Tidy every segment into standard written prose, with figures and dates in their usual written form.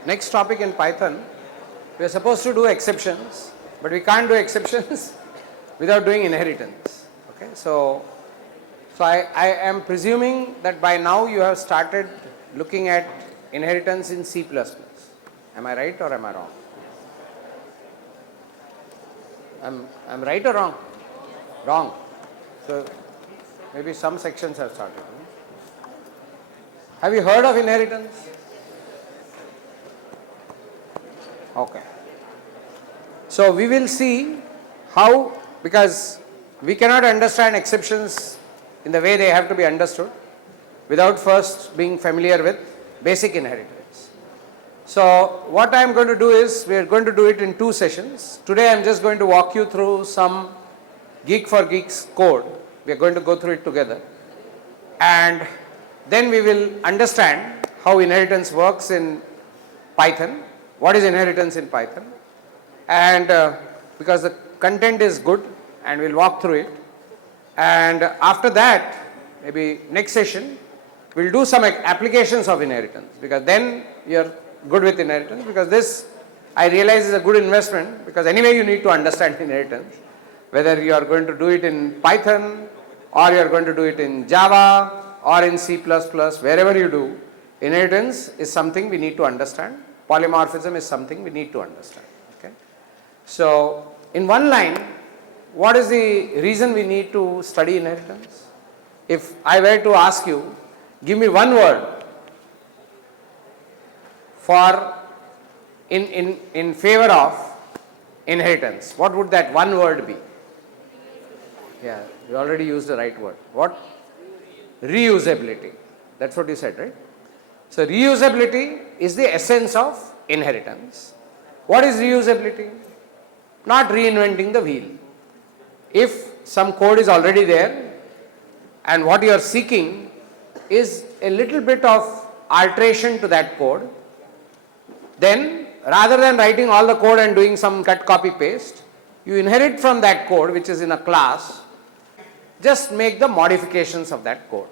Next topic in Python, we are supposed to do exceptions, but we can't do exceptions without doing inheritance. Okay, so I am presuming that by now you have started looking at inheritance in C++. Am I right or am I wrong? I'm right or wrong? Wrong. So maybe some sections have started. Have you heard of inheritance? Okay. So we will see how, because we cannot understand exceptions in the way they have to be understood without first being familiar with basic inheritance. So what I am going to do is, we are going to do it in two sessions. Today I am just going to walk you through some Geek for Geeks code. We are going to go through it together, and then we will understand how inheritance works in Python. What is inheritance in Python? And because the content is good and we'll walk through it. And after that, maybe next session, we'll do some applications of inheritance, because then you're good with inheritance, because this I realize is a good investment, because anyway you need to understand inheritance, whether you are going to do it in Python or you are going to do it in Java or in C++, wherever you do, inheritance is something we need to understand. Polymorphism is something we need to understand. Okay. So in one line, what is the reason we need to study inheritance? If I were to ask you, give me one word for in favor of inheritance, what would that one word be? Yeah, you already used the right word. What? Reusability. That's what you said, right? So reusability is the essence of inheritance. What is reusability? Not reinventing the wheel. If some code is already there and what you are seeking is a little bit of alteration to that code, then rather than writing all the code and doing some cut, copy, paste, you inherit from that code which is in a class, just make the modifications of that code.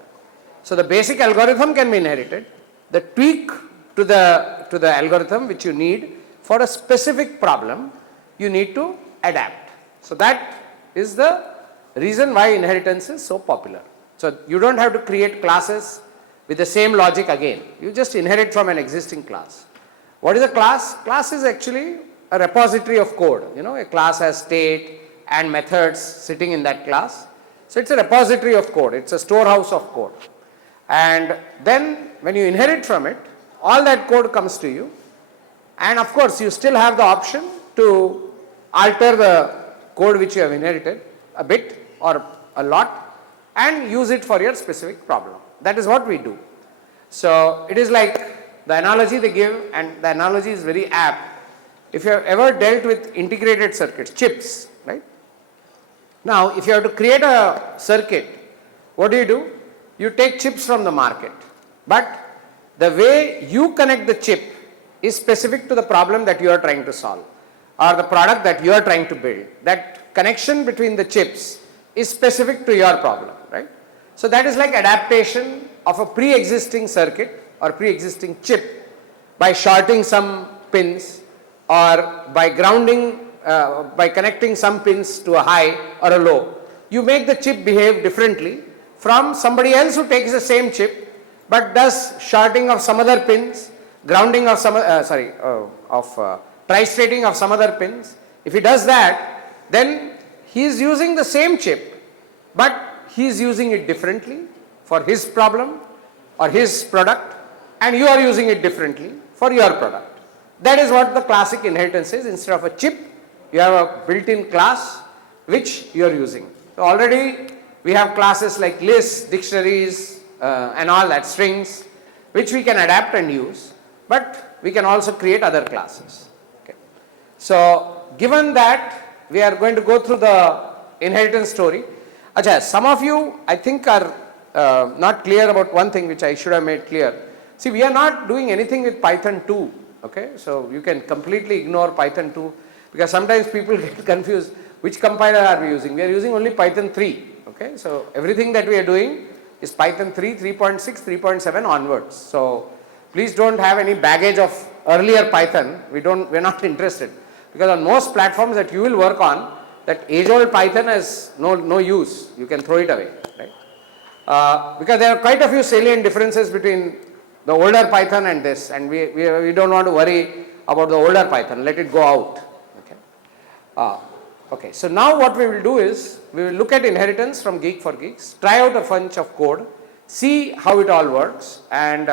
So the basic algorithm can be inherited. The tweak to the algorithm which you need for a specific problem, you need to adapt. So that is the reason why inheritance is so popular. So you don't have to create classes with the same logic again. You just inherit from an existing class. What is a class? Class is actually a repository of code. You know, a class has state and methods sitting in that class. So it's a repository of code. It's a storehouse of code. And then when you inherit from it, all that code comes to you, and of course you still have the option to alter the code which you have inherited a bit or a lot and use it for your specific problem. That is what we do. So it is like the analogy they give, and the analogy is very apt. If you have ever dealt with integrated circuits, chips, right? Now if you have to create a circuit, what do? You take chips from the market, but the way you connect the chip is specific to the problem that you are trying to solve, or the product that you are trying to build. That connection between the chips is specific to your problem, right? So that is like adaptation of a pre-existing circuit or pre-existing chip by shorting some pins, or by grounding, by connecting some pins to a high or a low. You make the chip behave differently from somebody else who takes the same chip but does shorting of some other pins, grounding of some, tri-stating of some other pins. If he does that, then he is using the same chip, but he is using it differently for his problem or his product, and you are using it differently for your product. That is what the classic inheritance is. Instead of a chip, you have a built-in class which you are using. So already we have classes like lists, dictionaries, and all that, strings, which we can adapt and use, but we can also create other classes. Okay. So given that, we are going to go through the inheritance story. Ajay, some of you I think are not clear about one thing which I should have made clear. See, we are not doing anything with Python 2. Okay, so you can completely ignore Python 2, because sometimes people get confused. Which compiler are we using? We are using only Python 3. Okay, so everything that we are doing is Python 3, 3.6, 3.7 onwards. So please don't have any baggage of earlier Python, we're not interested, because on most platforms that you will work on, that age-old Python has no use. You can throw it away, right? Because there are quite a few salient differences between the older Python and this, and we don't want to worry about the older Python. Let it go out. Okay. Okay. So now what we will do is we will look at inheritance from Geek for Geeks, try out a bunch of code, see how it all works, and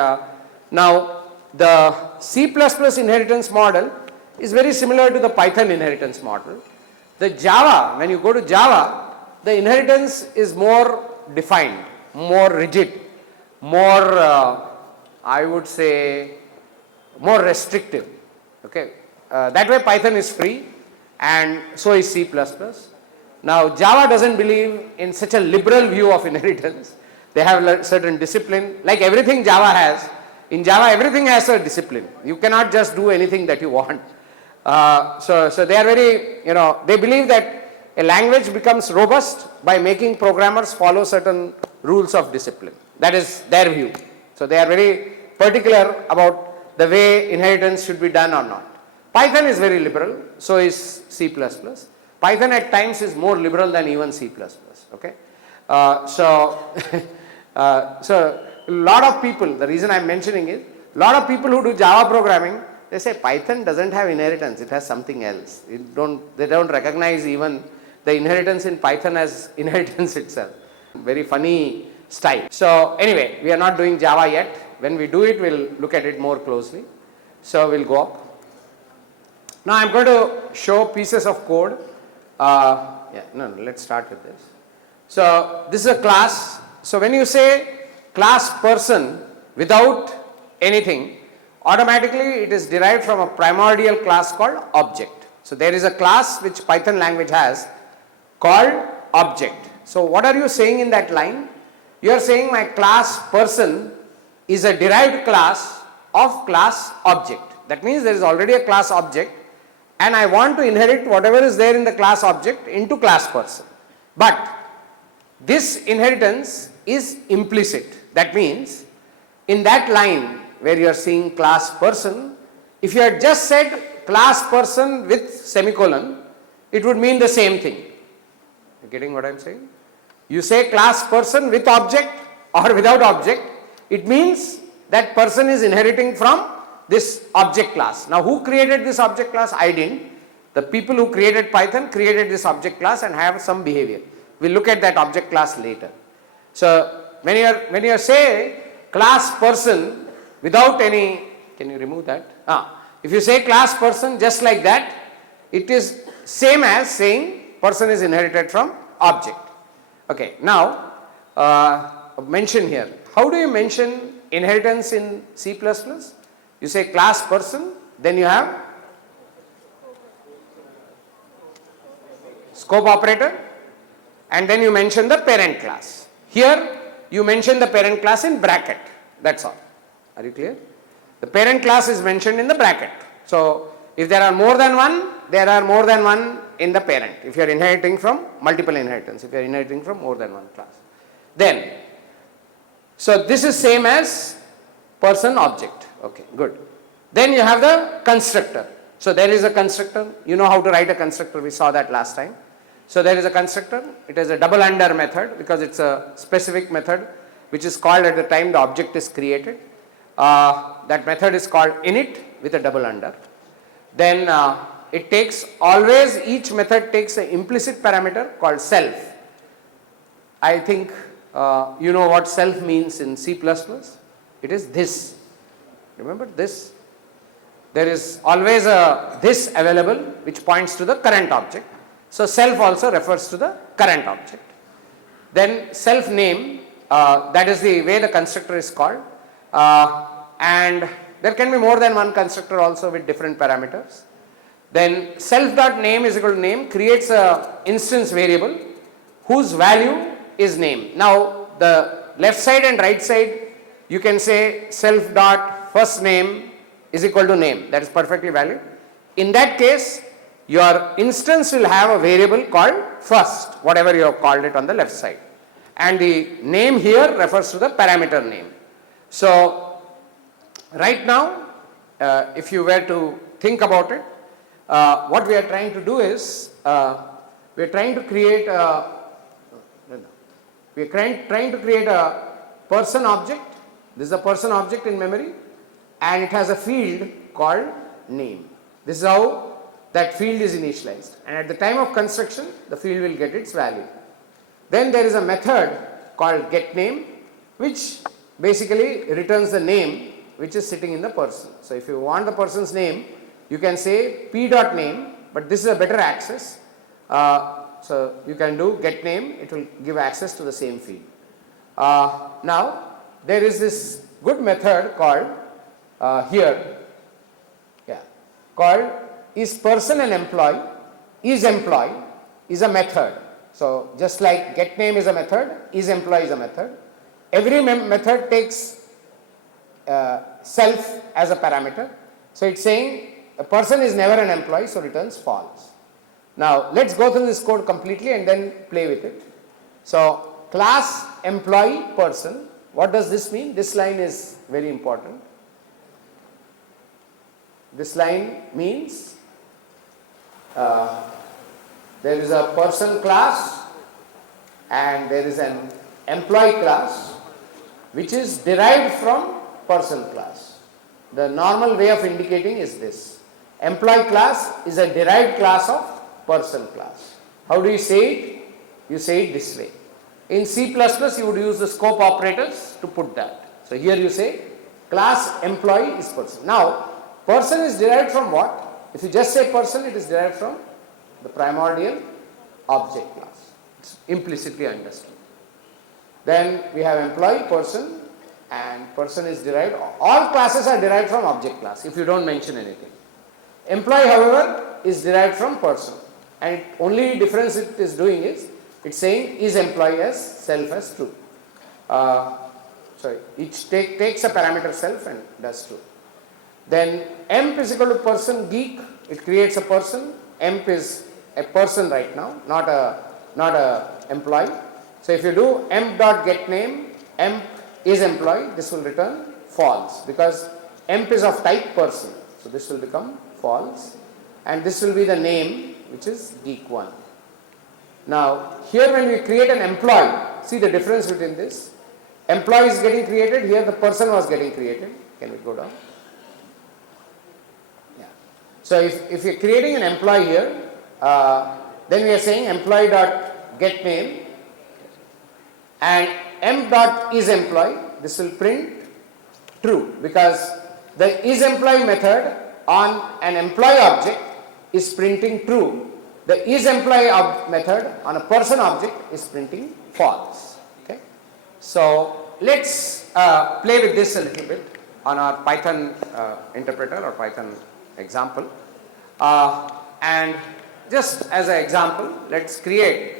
now the C++ inheritance model is very similar to the Python inheritance model. The Java, when you go to Java, the inheritance is more defined, more rigid, more I would say more restrictive. Okay, that way Python is free and so is C++. Now Java doesn't believe in such a liberal view of inheritance. They have a certain discipline, like everything Java has. In Java everything has a discipline. You cannot just do anything that you want. So they are very, they believe that a language becomes robust by making programmers follow certain rules of discipline. That is their view. So they are very particular about the way inheritance should be done or not. Python is very liberal, so is C++. Python at times is more liberal than even C++. Okay, so a lot of people, the reason I'm mentioning is, a lot of people who do Java programming, they say Python doesn't have inheritance, it has something else. They don't recognize even the inheritance in Python as inheritance itself. Very funny style. So anyway, we are not doing Java yet. When we do it, we'll look at it more closely. So we'll go up. Now I'm going to show pieces of code. Let's start with this. So this is a class. So when you say class person without anything, automatically it is derived from a primordial class called object. So there is a class which Python language has called object. So what are you saying in that line? You are saying my class person is a derived class of class object. That means there is already a class object and I want to inherit whatever is there in the class object into class person. But this inheritance is implicit. That means in that line where you are seeing class person, if you had just said class person with semicolon, it would mean the same thing. You getting what I am saying? You say class person with object or without object, it means that person is inheriting from this object class. Now who created this object class? I didn't. The people who created Python created this object class and have some behavior. We'll look at that object class later. So when you say class person without any, can you remove that? If you say class person just like that, it is same as saying person is inherited from object. Okay, now mention here. How do you mention inheritance in C++? You say class person, then you have scope operator, and then you mention the parent class. Here you mention the parent class in bracket. That's all. Are you clear? The parent class is mentioned in the bracket. So if there are more than one, there are more than one in the parent. If you are inheriting from multiple inheritance, if you are inheriting from more than one class. Then, so this is same as person object. Okay, good. Then you have the constructor. So there is a constructor. You know how to write a constructor. We saw that last time. So there is a constructor. It is a double under method because it's a specific method which is called at the time the object is created. That method is called init with a double under. Then it takes always, each method takes an implicit parameter called self. I think you know what self means in C++. It is this. Remember this? There is always a this available which points to the current object. So self also refers to the current object. Then self name, that is the way the constructor is called. And there can be more than one constructor also with different parameters. Then self.name is equal to name creates a instance variable whose value is name. Now the left side and right side you can say self.firstName is equal to name. That is perfectly valid. In that case, your instance will have a variable called first, whatever you have called it on the left side. And the name here refers to the parameter name. So right now if you were to think about it, what we are trying to do is, we are trying to create a, we are trying to create a person object. This is a person object in memory, and it has a field called name. This is how that field is initialized, and at the time of construction the field will get its value. Then there is a method called getName, which basically returns the name which is sitting in the person. So if you want the person's name, you can say p.name, but this is a better access. So you can do getName, it will give access to the same field. Now there is this good method called called isPerson an employee. isEmployee is a method. So just like getName is a method, isEmployee is a method. Every method takes self as a parameter. So it's saying a person is never an employee, so returns false. Now let's go through this code completely and then play with it. So class employee person, what does this mean? This line is very important. This line means there is a person class and there is an employee class which is derived from person class. The normal way of indicating is this. Employee class is a derived class of person class. How do you say it? You say it this way. In C++ you would use the scope operators to put that. So here you say class employee is person. Now person is derived from what? If you just say person, it is derived from the primordial object class. It's implicitly understood. Then we have employee, person, and person is derived. All classes are derived from object class if you don't mention anything. Employee, however, is derived from person, and only difference it is doing is it's saying is employee as self as true. Each takes a parameter self and does true. Then emp is equal to person geek. It creates a person. Emp is a person right now, not a employee. So if you do emp.getName, emp is employee, this will return false because emp is of type person. So this will become false, and this will be the name which is geek1. Now here when we create an employee, see the difference between this. Employee is getting created, here the person was getting created. Can we go down? Yeah. So if you're creating an employee here, then we are saying employee.getName and emp.isEmployee, this will print true because the isEmployee method on an employee object is printing true. The isEmployee method on a person object is printing false. Okay. So let's play with this a little bit on our Python interpreter or Python example. And just as an example, let's create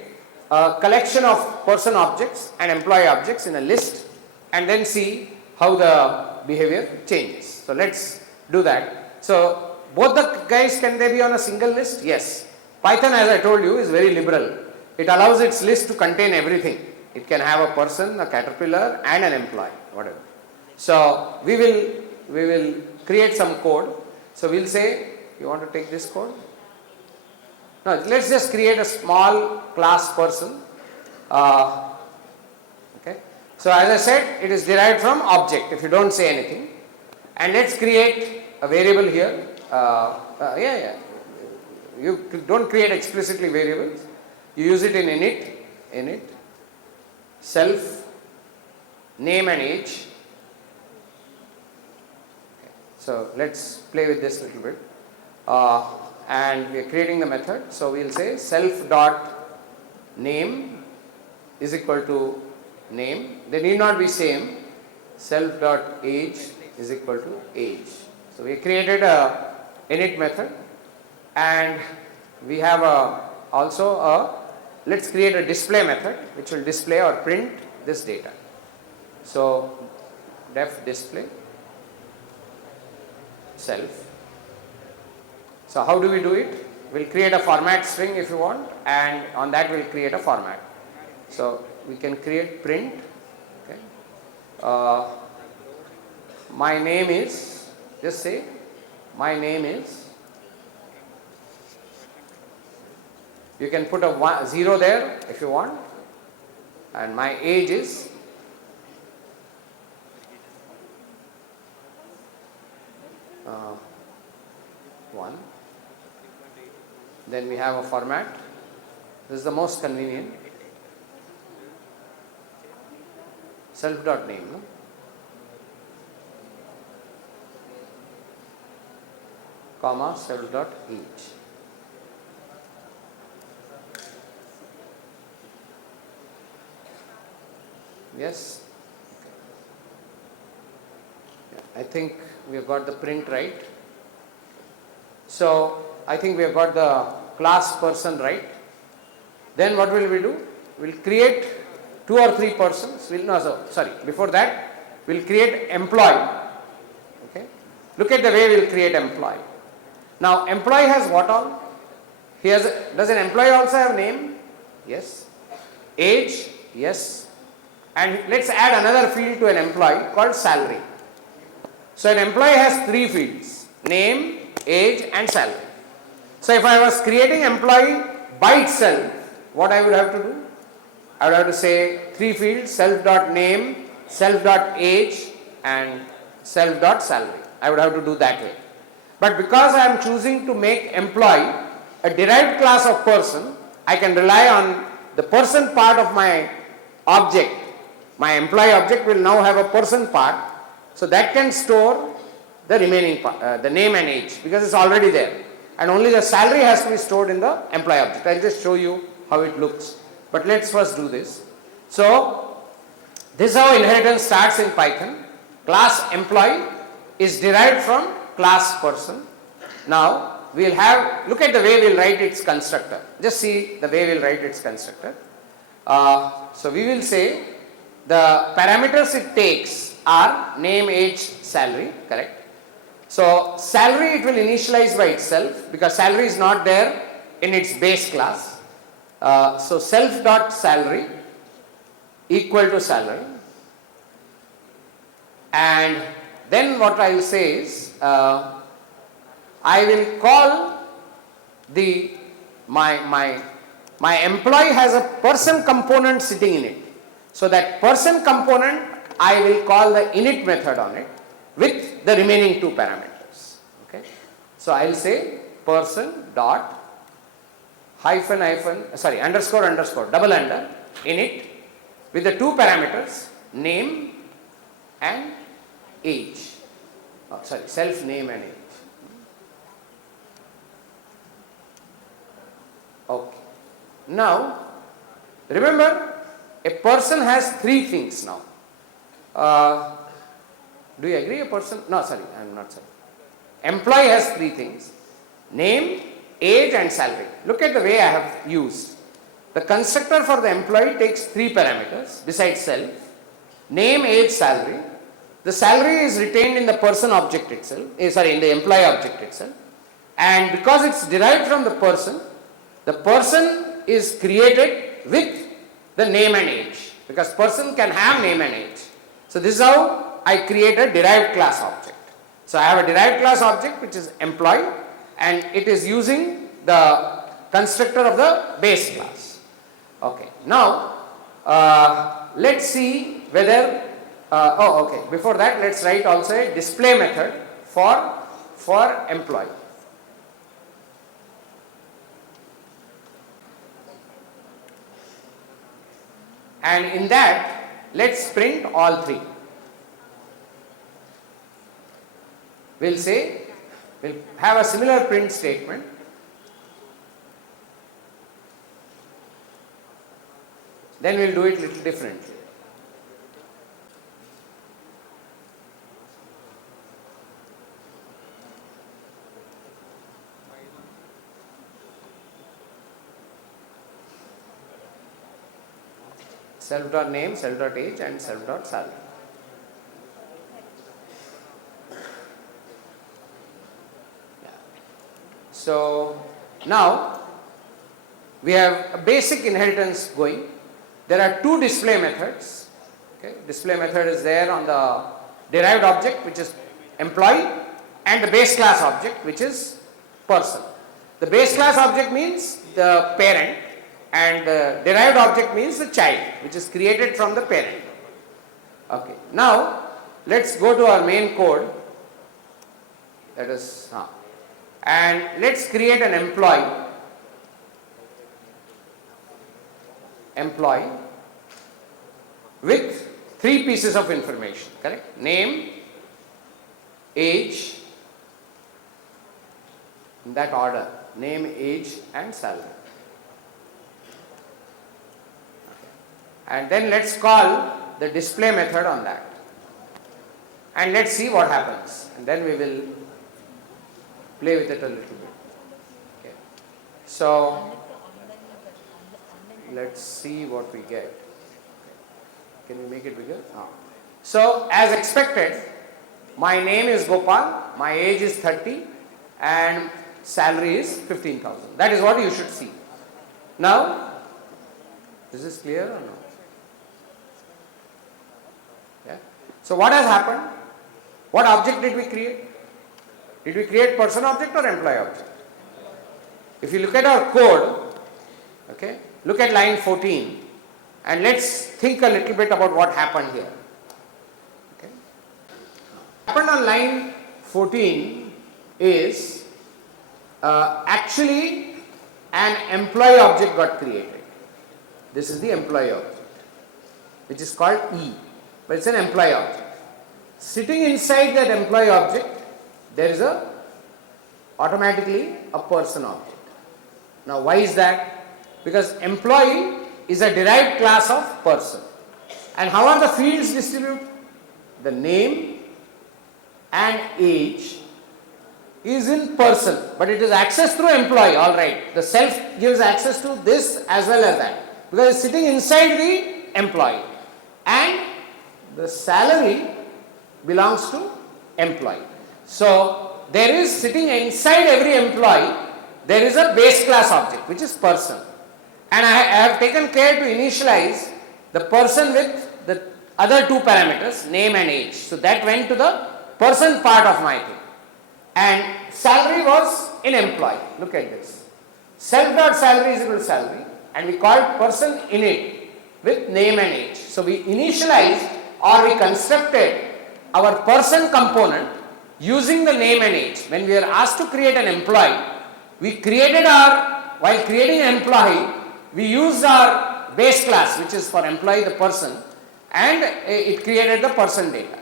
a collection of person objects and employee objects in a list and then see how the behavior changes. So let's do that. So both the guys, can they be on a single list? Yes. Python, as I told you, is very liberal. It allows its list to contain everything. It can have a person, a caterpillar and an employee, whatever. So we will create some code. So we'll say, you want to take this code? No, let's just create a small class person. Okay. So as I said, it is derived from object if you don't say anything. And let's create a variable here. You don't create explicitly variables. You use it in init, self, name and age. Okay. So let's play with this a little bit. And we are creating the method. So we'll say self dot name is equal to name. They need not be same. Self dot age is equal to age. So we created a init method, and we have let's create a display method which will display or print this data. So def display self. So how do we do it? We'll create a format string if you want, and on that we'll create a format. So we can create print. Okay. My name is, just say my name is, you can put a 0 there if you want, and my age is 1. Then we have a format. This is the most convenient. Self.name, no? Comma self.age. Yes? I think we have got the print right. So I think we have got the class person right. Then what will we do? We'll create 2 or 3 persons. Before that, we'll create employee. Okay. Look at the way we'll create employee. Now employee has what all? Does an employee also have name? Yes. Age? Yes. And let's add another field to an employee called salary. So an employee has 3 fields: name, age and salary. So if I was creating employee by itself, what I would have to do? I would have to say 3 fields: self.name, self.age and self.salary. I would have to do that way. But because I am choosing to make employee a derived class of person, I can rely on the person part of my object. My employee object will now have a person part, so that can store the remaining part, the name and age, because it's already there. And only the salary has to be stored in the employee object. I'll just show you how it looks. But let's first do this. So this is how inheritance starts in Python. Class employee is derived from class person. Now we'll look at the way we'll write its constructor. Just see the way we'll write its constructor. So we will say the parameters it takes are name, age, salary, correct? So salary it will initialize by itself because salary is not there in its base class. So self.salary equal to salary, and then what I will say is I will call my employee has a person component sitting in it. So that person component I will call the init method on it with the remaining 2 parameters. Okay. So I will say person dot underscore double under init with the 2 parameters name and age. Self name and age. Okay. Now remember, a person has 3 things now. Do you agree? Employee has 3 things: name, age and salary. Look at the way I have used. The constructor for the employee takes 3 parameters besides self: name, age, salary. The salary is retained in the person object itself, in the employee object itself. And because it's derived from the person is created with the name and age, because person can have name and age. So this is how I create a derived class object. So I have a derived class object which is employee, and it is using the constructor of the base class. Okay. Now let's see whether before that let's write also a display method for employee. And in that, let's print all 3. We'll have a similar print statement. Then we'll do it a little differently. Self.name, self.age and self.salary. So now we have a basic inheritance going. There are 2 display methods. Okay. Display method is there on the derived object which is employee, and the base class object, which is person. The base class object means the parent, and the derived object means the child, which is created from the parent. Okay. Now let's go to our main code. That is, and let's create an employee. With 3 pieces of information, correct? Name, age, in that order, name, age and salary. And then let's call the display method on that. And let's see what happens. And then we will play with it a little bit. Okay. So let's see what we get. Can we make it bigger? So as expected, my name is Gopal, my age is 30 and salary is 15,000. That is what you should see. Now, is this clear or no? Yeah. So what has happened? What object did we create? Did we create person object or employee object? If you look at our code, okay, look at line 14 and let's think a little bit about what happened here. Okay. What happened on line 14 is actually an employee object got created. This is the employee object, which is called E, but it's an employee object. Sitting inside that employee object, there is automatically a person object. Now why is that? Because employee is a derived class of person. And how are the fields distributed? The name and age is in person, but it is accessed through employee, alright. The self gives access to this as well as that, because it's sitting inside the employee. And the salary belongs to employee. So there is sitting inside every employee, there is a base class object, which is person. And I have taken care to initialize the person with the other 2 parameters, name and age. So that went to the person part of my thing. And salary was in employee. Look at this. Self.salary is equal to salary, and we called person init with name and age. So we initialized or we constructed our person component using the name and age. When we are asked to create an employee, we created while creating an employee, we used our base class, which is for employee, the person, and it created the person data.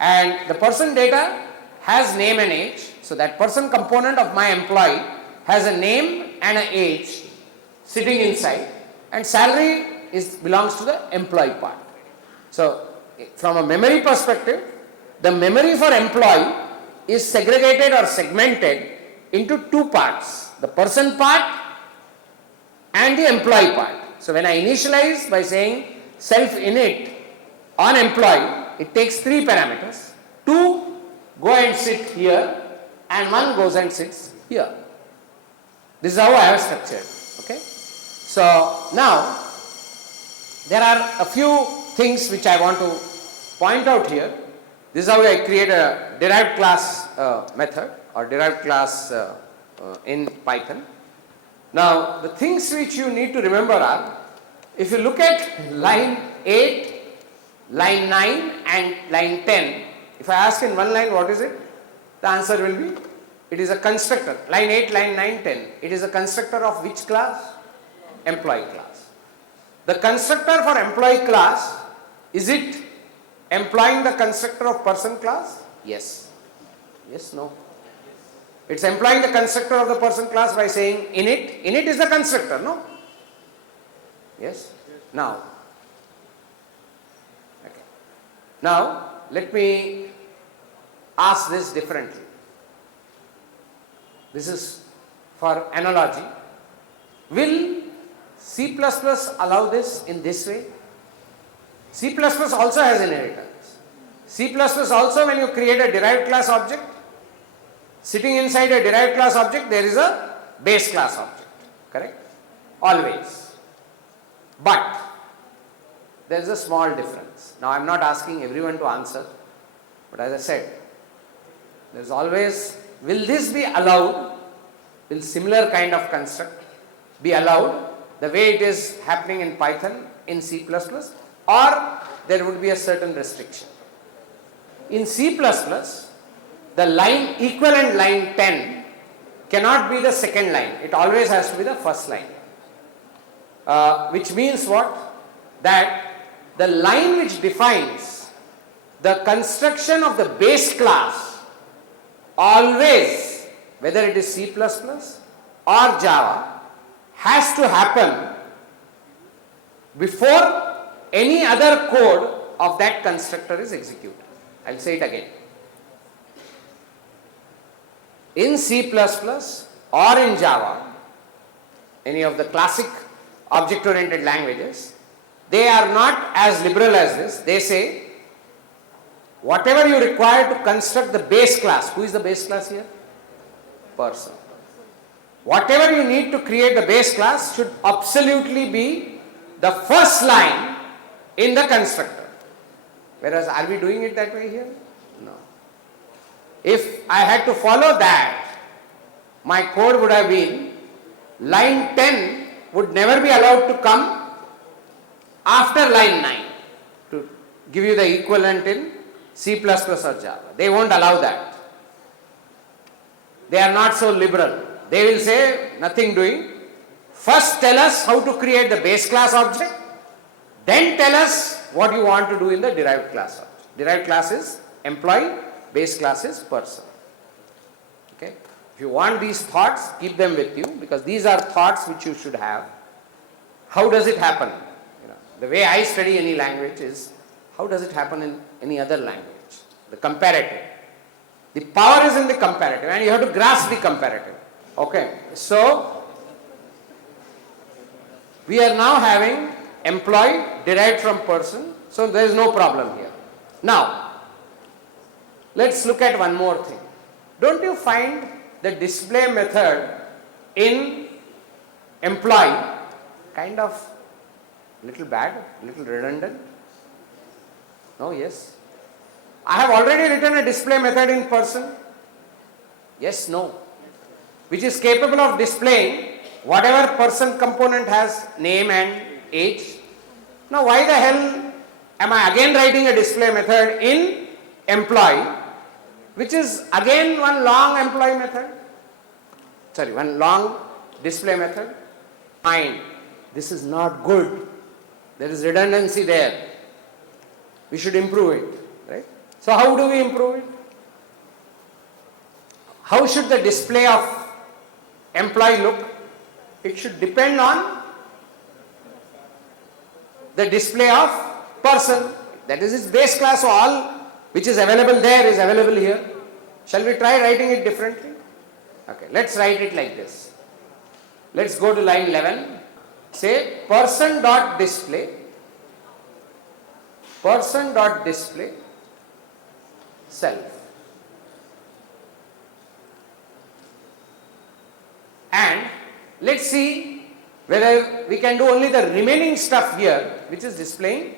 And the person data has name and age. So that person component of my employee has a name and an age sitting inside, and salary belongs to the employee part. So from a memory perspective, the memory for employee is segregated or segmented into 2 parts, the person part and the employee part. So when I initialize by saying self init on employee, it takes 3 parameters. 2 go and sit here and 1 goes and sits here. This is how I have structured. Okay. So now there are a few things which I want to point out here. This is how I create a derived class method or derived class in Python. Now the things which you need to remember are, if you look at line 8, line 9 and line 10, if I ask in one line what is it, the answer will be, it is a constructor. Line 8, line 9, 10. It is a constructor of which class? Employee class. The constructor for employee class, is it employing the constructor of person class? Yes. Yes, no. It's employing the constructor of the person class by saying init. Init is the constructor, no? Yes. Now, okay. Now let me ask this differently. This is for analogy. Will C++ allow this in this way? C++ also has inheritance. C++ also, when you create a derived class object, sitting inside a derived class object, there is a base class object, correct? Always. But there is a small difference. Now I am not asking everyone to answer, but as I said, There's always, will this be allowed? Will similar kind of construct be allowed the way it is happening in Python, in C++, or there would be a certain restriction? In C++, the line equivalent line 10 cannot be the second line. It always has to be the first line. Which means what? That the line which defines the construction of the base class always, whether it is C++ or Java, has to happen before any other code of that constructor is executed. I'll say it again. In C++ or in Java, any of the classic object-oriented languages, they are not as liberal as this. They say, whatever you require to construct the base class, who is the base class here? Person. Whatever you need to create the base class should absolutely be the first line in the constructor. Whereas, are we doing it that way here? No. If I had to follow that, my code would have been line 10 would never be allowed to come after line 9 to give you the equivalent in C++ or Java. They won't allow that. They are not so liberal. They will say nothing doing. First tell us how to create the base class object, then tell us what you want to do in the derived class object. Derived class is employee, base class is person. Okay? If you want these thoughts, keep them with you, because these are thoughts which you should have. How does it happen? The way I study any language is, how does it happen in any other language? The comparative. The power is in the comparative, and you have to grasp the comparative. Okay, so we are now having employee derived from person, so there is no problem here. Now, let's look at one more thing. Don't you find the display method in employee kind of little bad, little redundant? No, yes. I have already written a display method in person. Yes, no. Which is capable of displaying whatever person component has, name and age. Now, why the hell am I again writing a display method in employee, which is again one long employee method? Sorry, one long display method. Fine. This is not good. There is redundancy there. We should improve it, right? So how do we improve it? How should the display of employee look? It should depend on the display of person. That is its base class, so all which is available there is available here. Shall we try writing it differently? Okay, let's write it like this. Let's go to line 11. Say person.display self, and let's see whether we can do only the remaining stuff here, which is displaying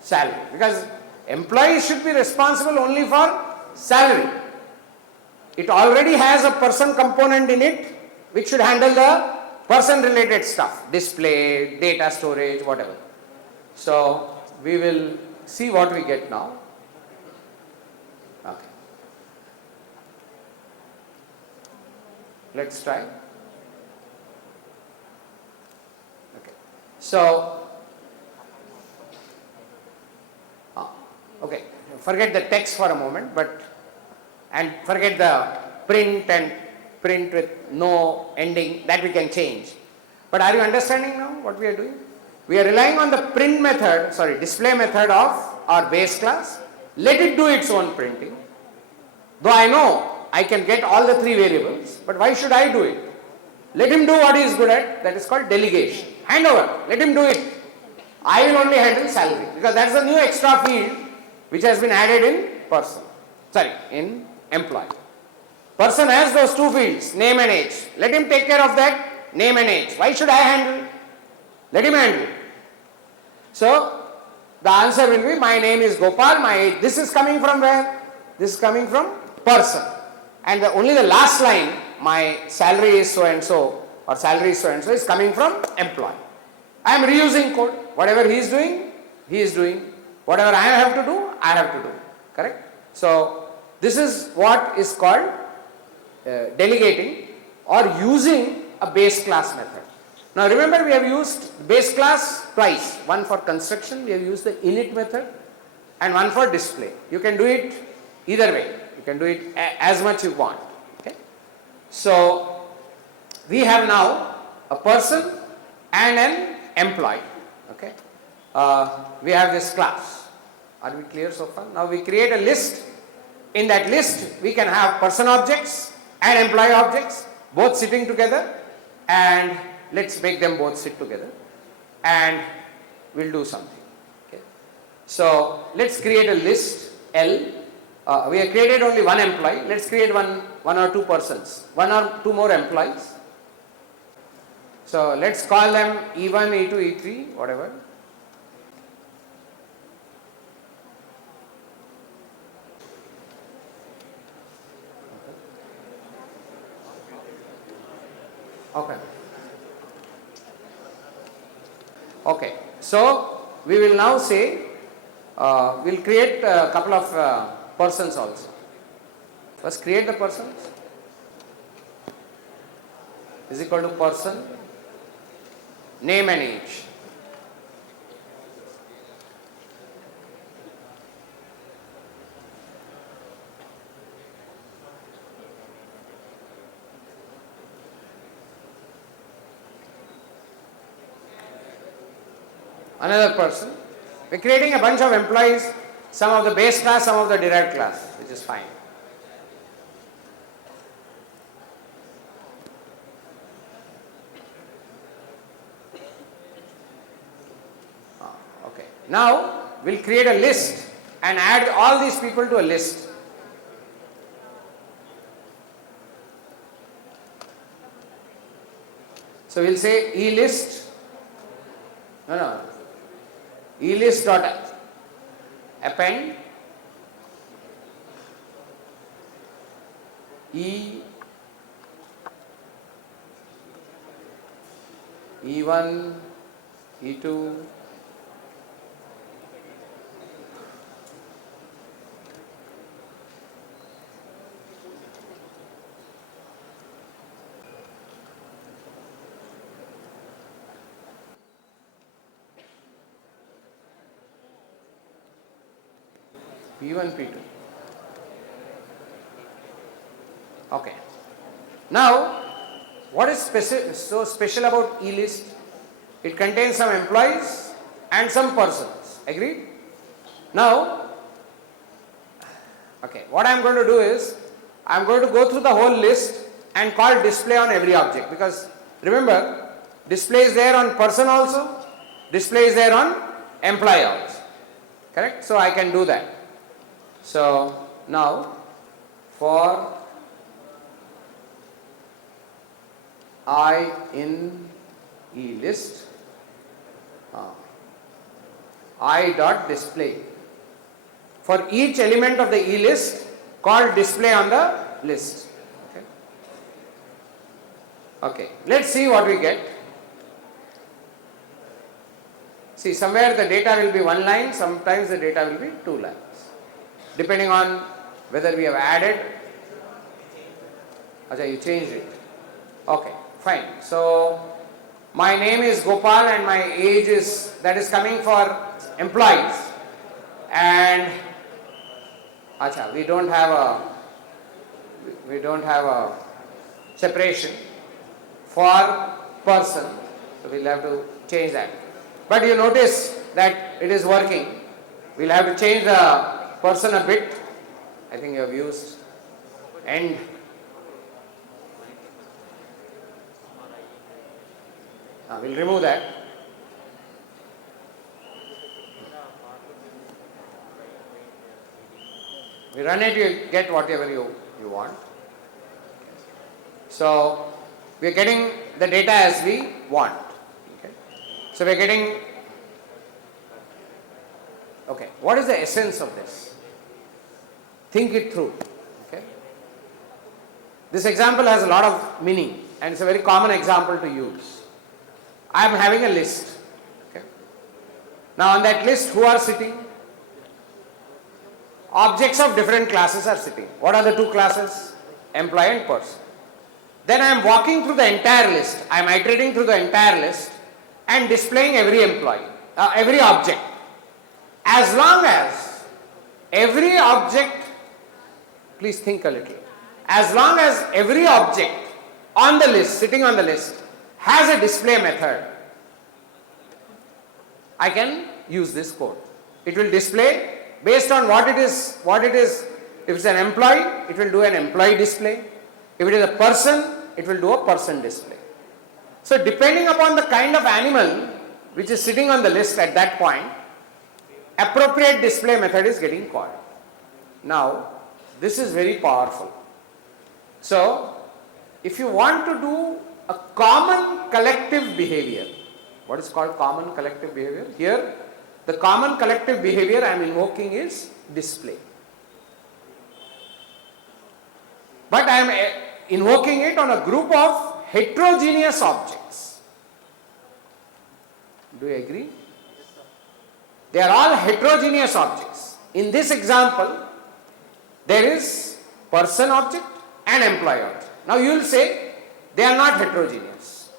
salary, because employee should be responsible only for salary. It already has a person component in it which should handle the person related stuff, display, data storage, whatever. So we will see what we get now. Okay. Let's try. Okay. So, okay, forget the text for a moment, and forget the print and print with no ending, that we can change. But are you understanding now what we are doing? We are relying on the print method, display method of our base class. Let it do its own printing. Though I know I can get all the three variables, but why should I do it? Let him do what he is good at, that is called delegation. Hand over, let him do it. I will only handle salary, because that's the new extra field which has been added in employee. Person has those two fields, name and age. Let him take care of that name and age. Why should I handle? Let him handle. So, the answer will be, my name is Gopal, my age. This is coming from where? This is coming from person, and only the last line, my salary is so and so or salary is so and so, is coming from employee. I am reusing code. Whatever he is doing, he is doing. Whatever I have to do, I have to do. Correct? So this is what is called delegating or using a base class method. Now remember, we have used base class twice. One for construction, we have used the init method, and one for display. You can do it either way. You can do it as much you want. Okay? So we have now a person and an employee. Okay? We have this class. Are we clear so far? Now we create a list. In that list, we can have person objects and employee objects both sitting together, and let's make them both sit together and we'll do something. Okay. So let's create a list L. We have created only one employee. Let's create one or two persons, one or two more employees. So let's call them E1, E2, E3, whatever. Okay. Okay. So we will now say we'll create a couple of persons also. First create the persons is equal to person, name and age. Another person. We're creating a bunch of employees, some of the base class, some of the derived class, which is fine. Okay. Now we'll create a list and add all these people to a list. So we'll say elist. No. Elist dot append E E1 E2 P1, P2. Okay. Now, what is so special about eList? It contains some employees and some persons. Agreed? Now, okay, what I am going to do is, I am going to go through the whole list and call display on every object, because remember, display is there on person also, display is there on employee also. Correct? So I can do that. So now for I in eList, I dot display. For each element of the eList, call display on the list. Okay. Okay. Let's see what we get. See, somewhere the data will be one line, sometimes the data will be two lines, depending on whether we have added. Acha, you changed it. Okay, fine. So my name is Gopal and my age is, that is coming for employees, and acha, we don't have a separation for person, so we'll have to change that. But you notice that it is working. We'll have to change the person a bit. I think you have used end. We'll remove that. We run it, you get whatever you want. So we are getting the data as we want. Okay. So we are getting. Okay, what is the essence of this? Think it through. Okay. This example has a lot of meaning and it's a very common example to use. I am having a list. Okay. Now on that list, who are sitting? Objects of different classes are sitting. What are the two classes? Employee and person. Then I am walking through the entire list. I am iterating through the entire list and displaying every every object. As long as every object, please think a little, as long as every object on the list, sitting on the list, has a display method, I can use this code. It will display based on what it is. If it's an employee, it will do an employee display. If it is a person, it will do a person display. So depending upon the kind of animal which is sitting on the list at that point, appropriate display method is getting called. Now, this is very powerful. So, if you want to do a common collective behavior, what is called common collective behavior? Here, the common collective behavior I am invoking is display. But I am invoking it on a group of heterogeneous objects. Do you agree? They are all heterogeneous objects. In this example, there is person object and employee object. Now you will say they are not heterogeneous.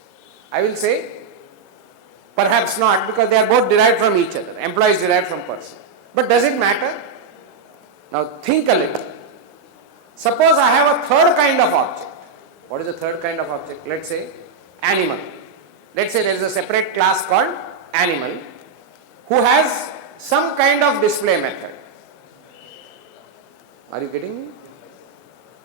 I will say perhaps not, because they are both derived from each other. Employee is derived from person. But does it matter? Now think a little. Suppose I have a third kind of object. What is the third kind of object? Let's say animal. Let's say there is a separate class called animal who has some kind of display method. Are you getting me?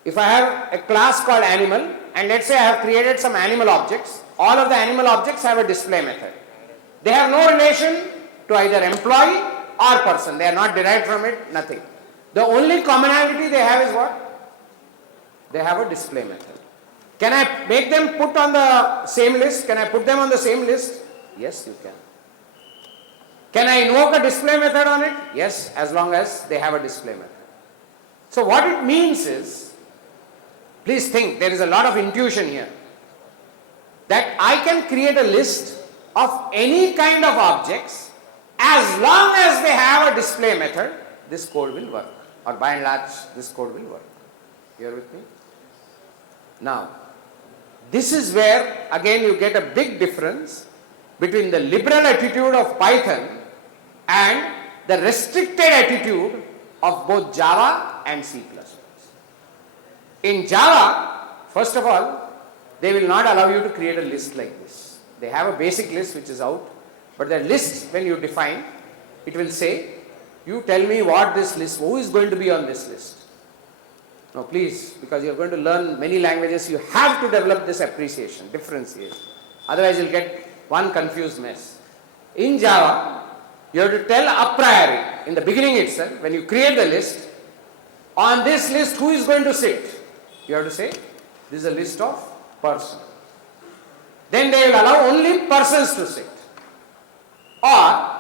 If I have a class called animal and let's say I have created some animal objects, all of the animal objects have a display method. They have no relation to either employee or person. They are not derived from it, nothing. The only commonality they have is what? They have a display method. Can I make them put on the same list? Can I put them on the same list? Yes, you can. Can I invoke a display method on it? Yes, as long as they have a display method. So what it means is, please think, there is a lot of intuition here, that I can create a list of any kind of objects as long as they have a display method, this code will work, or by and large this code will work. You are with me? Now, this is where again you get a big difference between the liberal attitude of Python and the restricted attitude of both Java and C++. In Java, first of all, they will not allow you to create a list like this. They have a basic list which is out, but the list, when you define, it will say, you tell me what this list, who is going to be on this list. Now please, because you are going to learn many languages, you have to develop this appreciation, differentiation. Otherwise you will get one confused mess. In Java, you have to tell a priori, in the beginning itself, when you create the list, on this list who is going to sit? You have to say, this is a list of persons. Then they will allow only persons to sit. Or,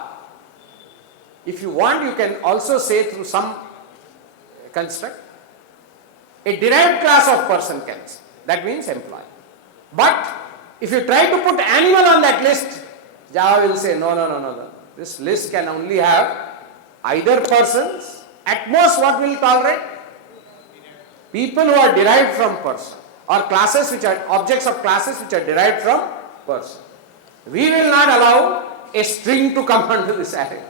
if you want, you can also say through some construct, a derived class of person can sit. That means employee. But, if you try to put animal on that list, Java will say, no. This list can only have either persons, at most what will tolerate? People who are derived from person, or classes which are objects of classes which are derived from person. We will not allow a string to come onto this array,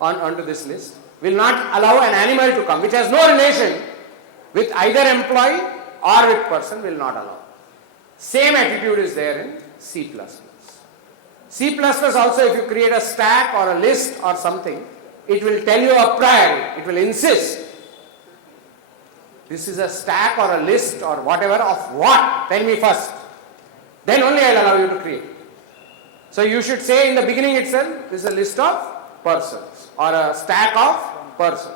onto this list. We will not allow an animal to come which has no relation with either employee or with person, will not allow. Same attitude is there in C++. C++ also, if you create a stack or a list or something, it will tell you a priori, it will insist. This is a stack or a list or whatever of what? Tell me first. Then only I will allow you to create. So you should say in the beginning itself, this is a list of persons or a stack of persons.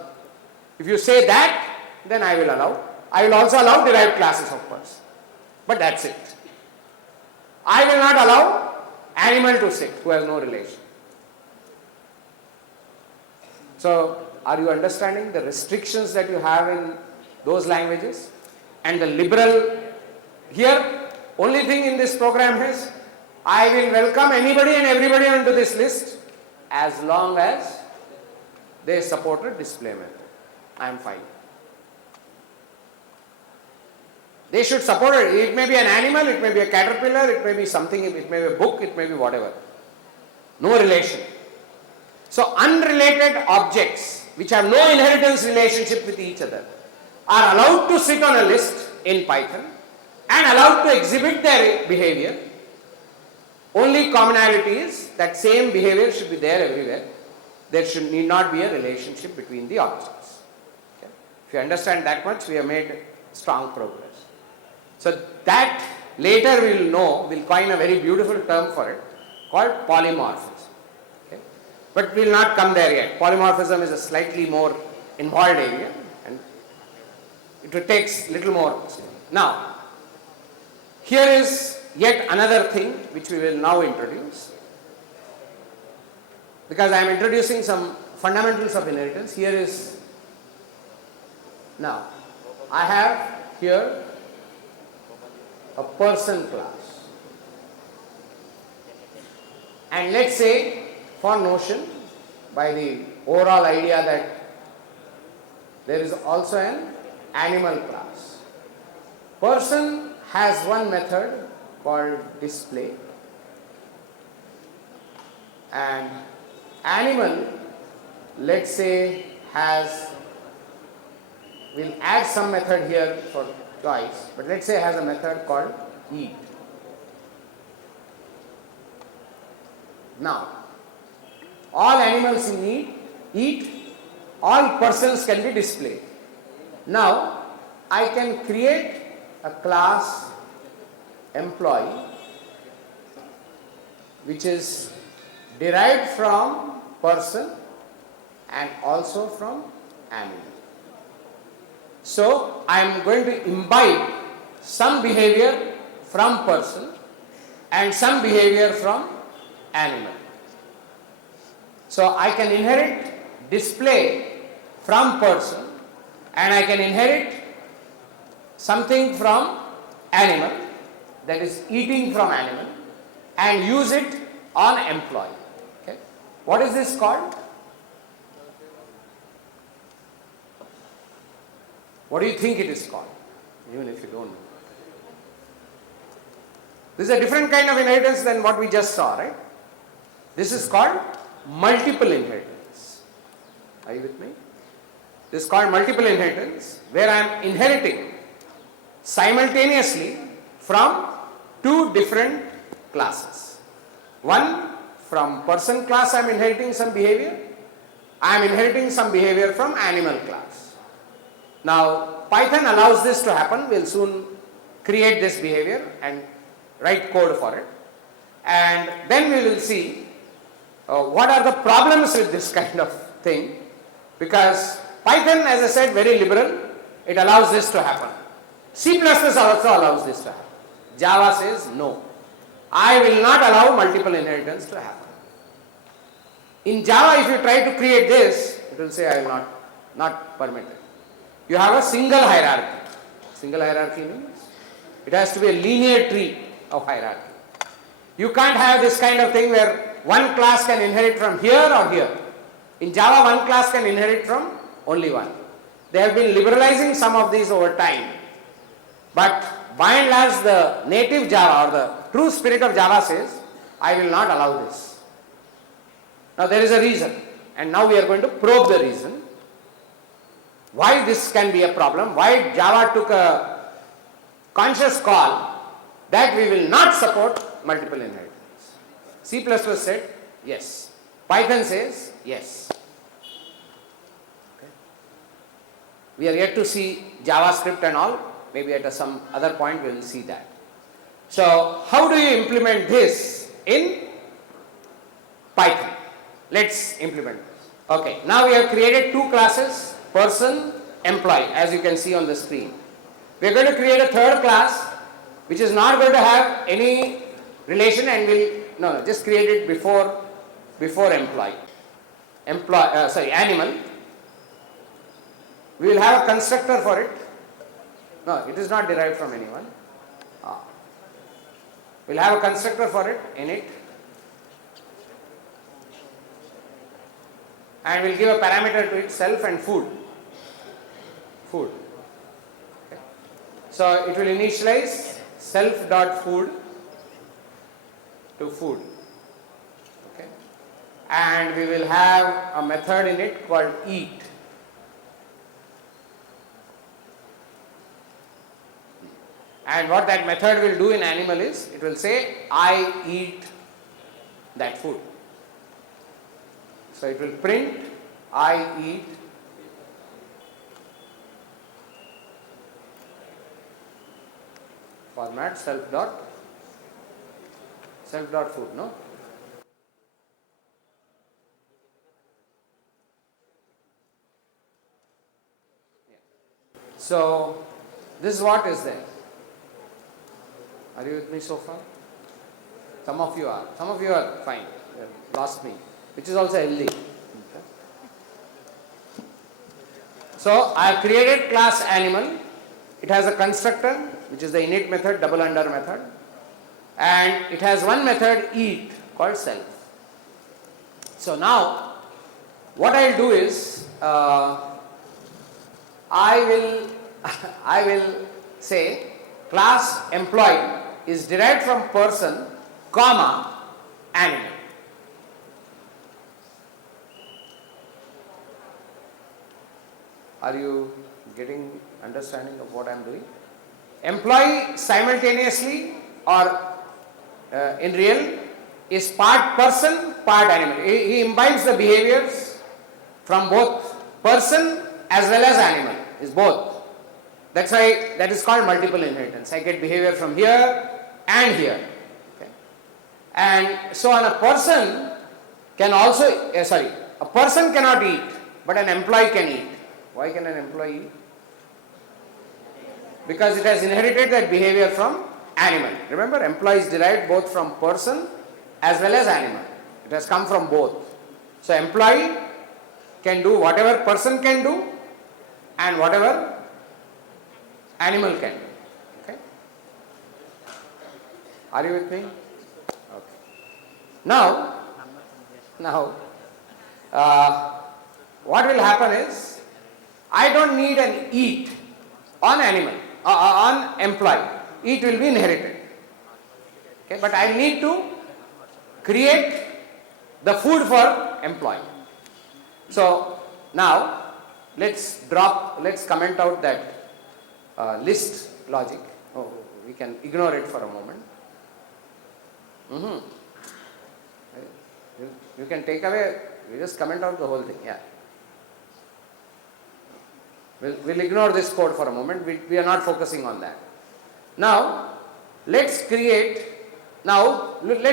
If you say that, then I will allow. I will also allow derived classes of persons. But that's it. I will not allow animal to sit who has no relation. So, are you understanding the restrictions that you have in those languages and the liberal Here, only thing in this program is, I will welcome anybody and everybody onto this list as long as they support a display method. I am fine. They should support it. It may be an animal, it may be a caterpillar, it may be something, it may be a book, it may be whatever. No relation. So unrelated objects which have no inheritance relationship with each other are allowed to sit on a list in Python and allowed to exhibit their behavior. Only commonality is that same behavior should be there everywhere. There need not be a relationship between the objects. Okay? If you understand that much, we have made strong progress. So that later we will know, we will coin a very beautiful term for it called polymorphism. Okay? But we will not come there yet. Polymorphism is a slightly more involved area and it takes little more. Now, here is yet another thing which we will now introduce. Because I am introducing some fundamentals of inheritance. Here is, now, I have here a person class. And let's say, for notion, by the overall idea that there is also an animal class. Person has one method called display, and animal, let's say, we'll add some method here for choice, but let's say has a method called eat. Now, all animals eat, all persons can be displayed. Now, I can create a class employee which is derived from person and also from animal. So, I am going to imbibe some behavior from person and some behavior from animal. So, I can inherit display from person and I can inherit something from animal, that is eating from animal, and use it on employee. Okay. What is this called? What do you think it is called? Even if you don't know. This is a different kind of inheritance than what we just saw, right? This is called multiple inheritance. Are you with me? This is called multiple inheritance, where I am inheriting simultaneously from two different classes. One, from person class I am inheriting some behavior. I am inheriting some behavior from animal class. Now, Python allows this to happen. We will soon create this behavior and write code for it. And then we will see what are the problems with this kind of thing, because Python, as I said, very liberal. It allows this to happen. C++ also allows this to happen. Java says no. I will not allow multiple inheritance to happen. In Java, if you try to create this, it will say I will not permit it. You have a single hierarchy. Single hierarchy means it has to be a linear tree of hierarchy. You can't have this kind of thing where one class can inherit from here or here. In Java, one class can inherit from only one. They have been liberalizing some of these over time. But by and large, the native Java or the true spirit of Java says, I will not allow this. Now there is a reason, and now we are going to probe the reason why this can be a problem, why Java took a conscious call that we will not support multiple inheritance. C++ said yes. Python says yes. Okay. We are yet to see JavaScript and all. Maybe at some other point we will see that. So, how do you implement this in Python? Let's implement this. Okay, now we have created two classes, person, employee, as you can see on the screen. We are going to create a third class which is not going to have any relation and will just create it before employee. Animal. We will have a constructor for it. No, it is not derived from anyone. We'll have a constructor for it, init, and we'll give a parameter to it, self and food. Food. Okay. So it will initialize self dot food to food. Okay. And we will have a method in it called eat. And what that method will do in animal is, it will say, I eat that food. So it will print, I eat format self dot food, no? So this is what is there. Are you with me so far? Some of you are. Some of you are fine. You have lost me, which is also healthy. Okay. So I have created class animal. It has a constructor, which is the init method, double under method, and it has one method eat called self. So now what I will do is I will say class employee is derived from person, comma, animal. Are you getting understanding of what I am doing? Employee simultaneously or in real is part person, part animal. He imbibes the behaviors from both person as well as animal, is both. That's why that is called multiple inheritance. I get behavior from here and here. Okay. And so on, a person can also, a person cannot eat, but an employee can eat. Why can an employee eat? Because it has inherited that behavior from animal. Remember, employee is derived both from person as well as animal. It has come from both. So employee can do whatever person can do and whatever animal can do. Okay. Are you with me? Okay. Now, what will happen is, I don't need an eat on animal, on employee. Eat will be inherited. Okay, but I need to create the food for employee. So now let's comment out that list logic. Oh, we can ignore it for a moment. You can take away, we just comment out the whole thing. Yeah. We'll ignore this code for a moment. We are not focusing on that. Now, let's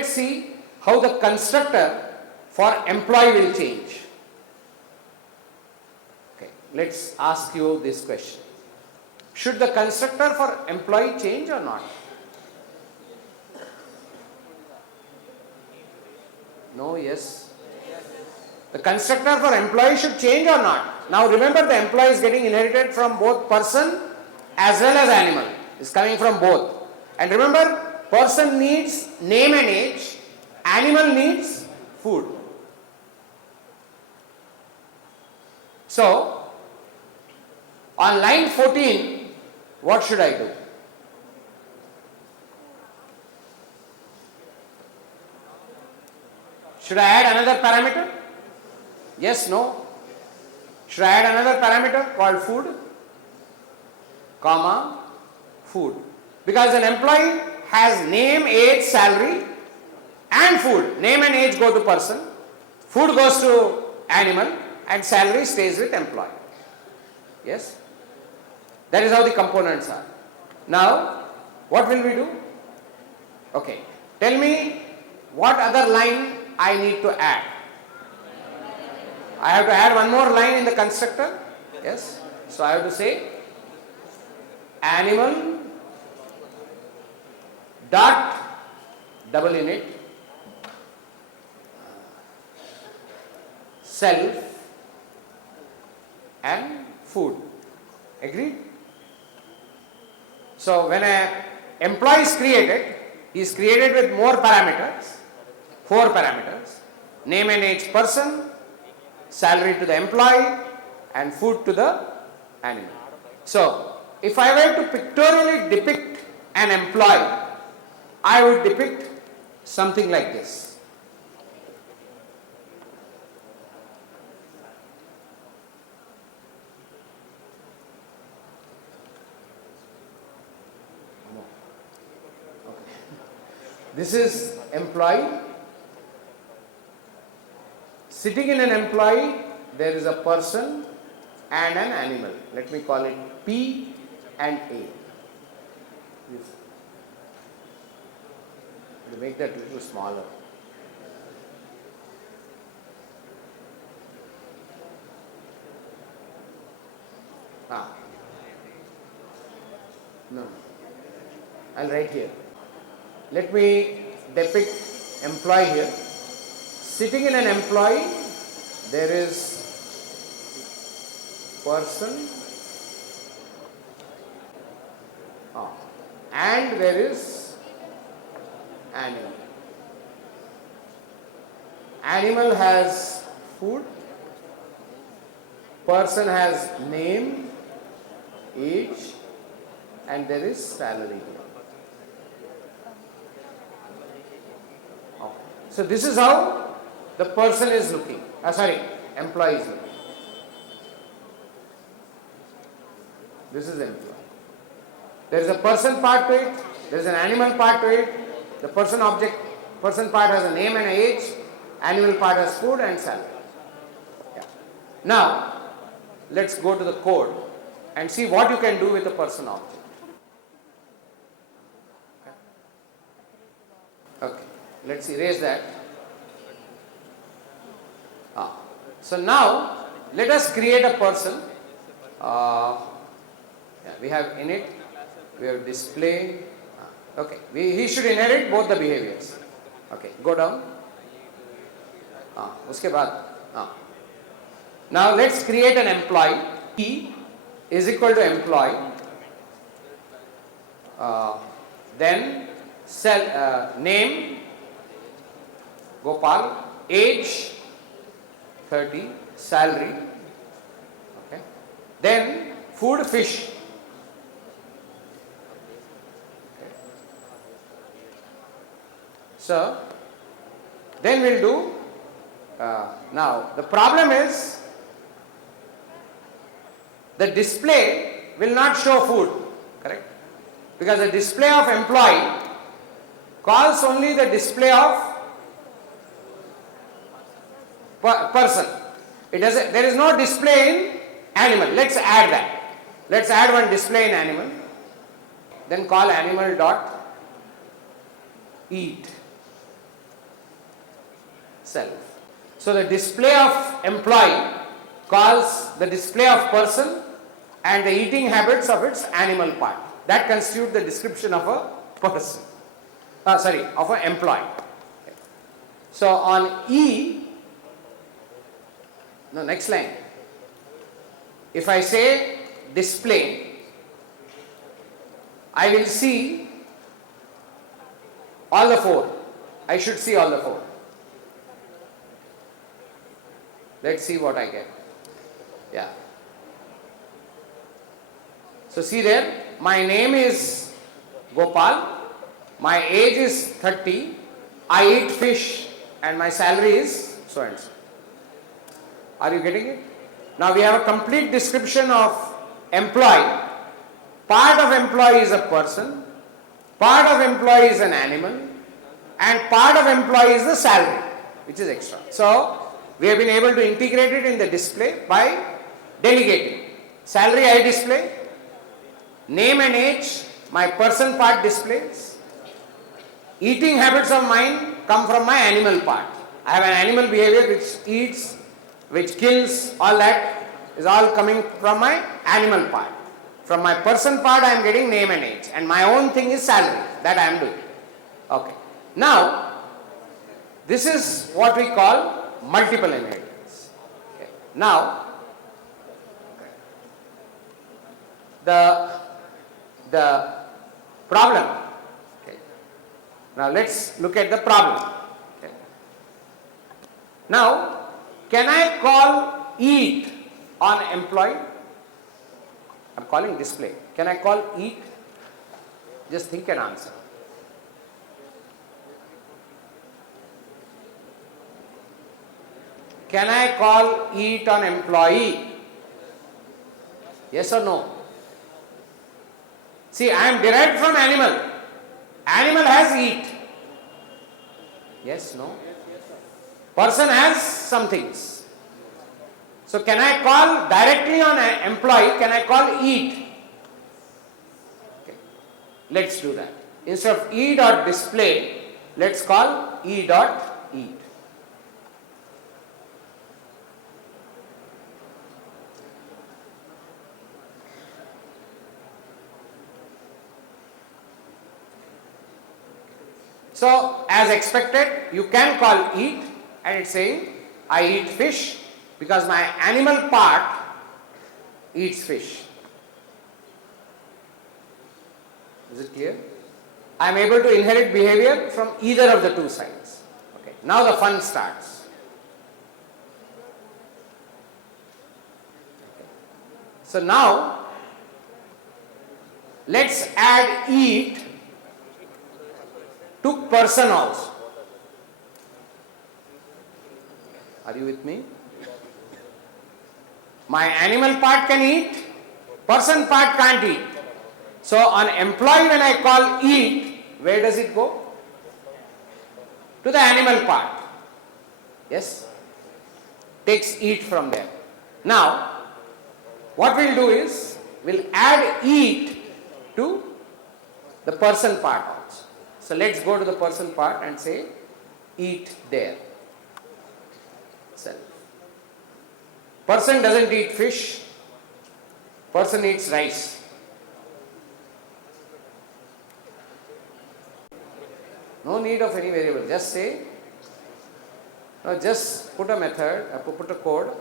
see how the constructor for employee will change. Okay, let's ask you this question. Should the constructor for employee change or not? No, yes. The constructor for employee should change or not? Now remember, the employee is getting inherited from both person as well as animal. It's coming from both. And remember, person needs name and age, animal needs food. So, on line 14, what should I do? Should I add another parameter? Yes, no? Should I add another parameter called food, comma, food? Because an employee has name, age, salary and food. Name and age go to person, food goes to animal, and salary stays with employee. Yes? That is how the components are. Now, what will we do? Okay, tell me what other line I need to add. I have to add one more line in the constructor. Yes? So I have to say animal dot double init self and food. Agreed? So when an employee is created, He is created with more parameters, 4 parameters, name and age person, salary to the employee, and food to the animal. So, if I were to pictorially depict an employee, I would depict something like this. This is employee. Sitting in an employee, there is a person and an animal. Let me call it P and A. Yes. To make that a little smaller. No. I'll write here. Let me depict employee here. Sitting in an employee, there is person and there is animal. Animal has food, person has name, age, and there is salary. So this is how the person is looking, employee is looking. This is employee. There is a person part to it, there is an animal part to it. The person part has a name and age, animal part has food and salary. Yeah. Now, let's go to the code and see what you can do with the person object. Okay, let's erase that. So now, let us create a person. We have init, we have display. Okay, he should inherit both the behaviors. Okay, go down. Uske baad. Now let's create an employee. E is equal to employee. Then name Gopal, age 30, salary. Okay. Then food fish. Okay. So then we'll do. Now the problem is the display will not show food, correct? Because the display of employee calls only the display of person. There is no display in animal. Let's add that. Let's add one display in animal. Then call animal dot eat self. So the display of employee calls the display of person and the eating habits of its animal part. That constitutes the description of a person. Of an employee. Okay. So on E, next line. If I say display, I will see all the 4. I should see all the 4. Let's see what I get. Yeah. So see there, my name is Gopal, my age is 30, I eat fish and my salary is so and so. Are you getting it? Now we have a complete description of employee. Part of employee is a person, part of employee is an animal, and part of employee is the salary, which is extra. So we have been able to integrate it in the display by delegating. Salary I display, name and age, my person part displays. Eating habits of mine come from my animal part. I have an animal behavior which eats, which kills, all that is all coming from my animal part. From my person part I am getting name and age, and my own thing is salary that I am doing. Okay. Now, this is what we call multiple inheritance. Okay. Now, the problem, okay, Now let's look at the problem. Okay. Now, can I call eat on employee? I'm calling display. Can I call eat? Just think and answer. Can I call eat on employee? Yes or no? See, I am derived from animal. Animal has eat. Yes, no? Person has some things. So can I call directly on an employee, can I call eat? Okay. Let's do that. Instead of e dot display, let's call e dot eat. So, as expected, you can call eat and it's saying, I eat fish because my animal part eats fish. Is it clear? I am able to inherit behavior from either of the two sides. Okay. Now the fun starts. Okay. So now, let's add eat to person also. Are you with me? My animal part can eat, person part can't eat. So on employee when I call eat, where does it go? To the animal part. Yes? Takes eat from there. Now, what we'll do is, we'll add eat to the person part also. So let's go to the person part and say eat there. Self. Person doesn't eat fish. Person eats rice. No need of any variable. Just say, no, just put a method, put a code.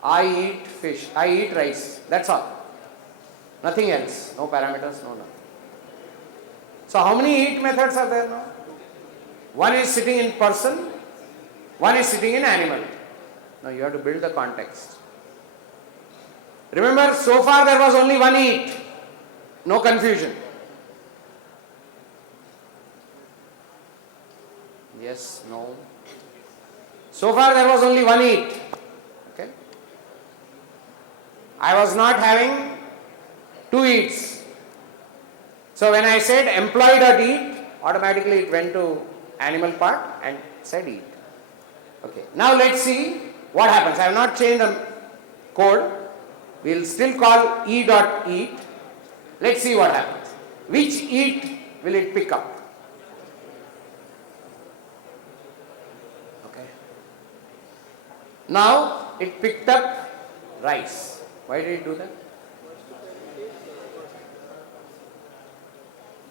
I eat fish. I eat rice. That's all. Nothing else. No parameters, no nothing. So how many eat methods are there now? One is sitting in person, one is sitting in animal. Now you have to build the context. Remember, so far there was only one eat. No confusion. Yes, no. So far there was only one eat. Okay. I was not having two eats. So when I said employee dot eat, automatically it went to animal part and said eat. Okay. Now let's see what happens. I have not changed the code. We will still call e dot eat. Let's see what happens. Which eat will it pick up? Okay. Now it picked up rice. Why did it do that?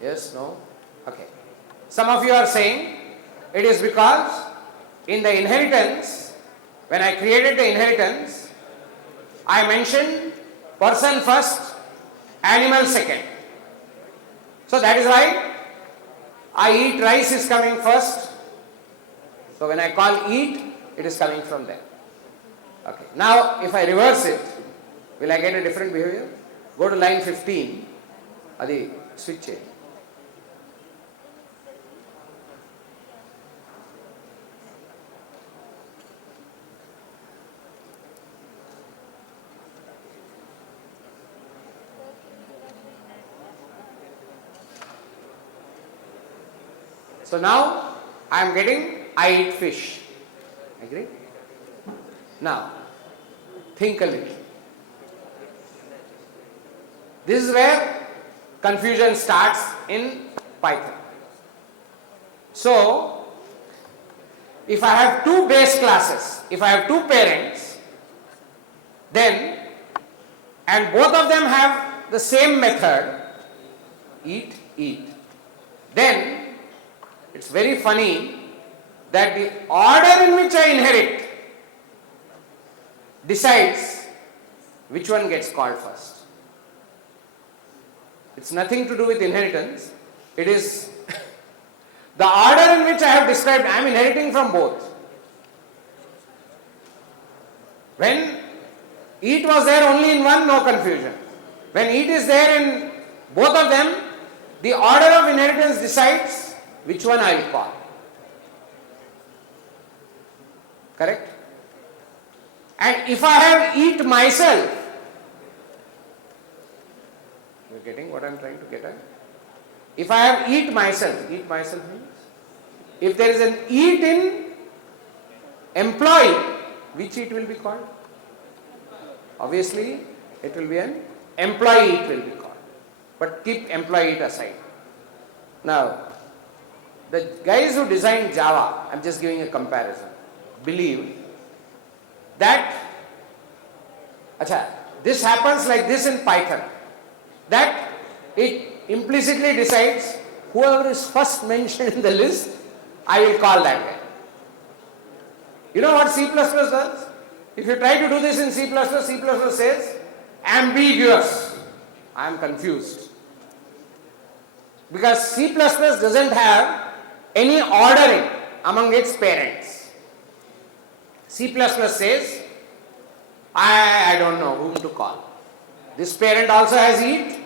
Yes, no? Okay. Some of you are saying it is because in the inheritance, when I created the inheritance, I mentioned person first, animal second. So that is why I eat rice is coming first. So when I call eat, it is coming from there. Okay. Now if I reverse it, will I get a different behavior? Go to line 15. Adi switch it. So now I am getting I eat fish. Agree? Now think a little. This is where confusion starts in Python. So if I have two base classes, if I have two parents, then and both of them have the same method, eat, then it's very funny that the order in which I inherit decides which one gets called first. It's nothing to do with inheritance. It is The order in which I have described, I am inheriting from both. When eat was there only in one, no confusion. When eat is there in both of them, the order of inheritance decides which one I will call. Correct? And if I have eat myself, you are getting what I am trying to get at? If I have eat myself means, if there is an eat in employee, which it will be called? Obviously, it will be an employee it will be called. But keep employee it aside. Now, the guys who designed Java, I am just giving a comparison, believe that this happens like this in Python, that it implicitly decides whoever is first mentioned in the list, I will call that guy. You know what C++ does? If you try to do this in C++, C++ says ambiguous. I am confused. Because C++ doesn't have any ordering among its parents. C++ says, I don't know whom to call. This parent also has eat,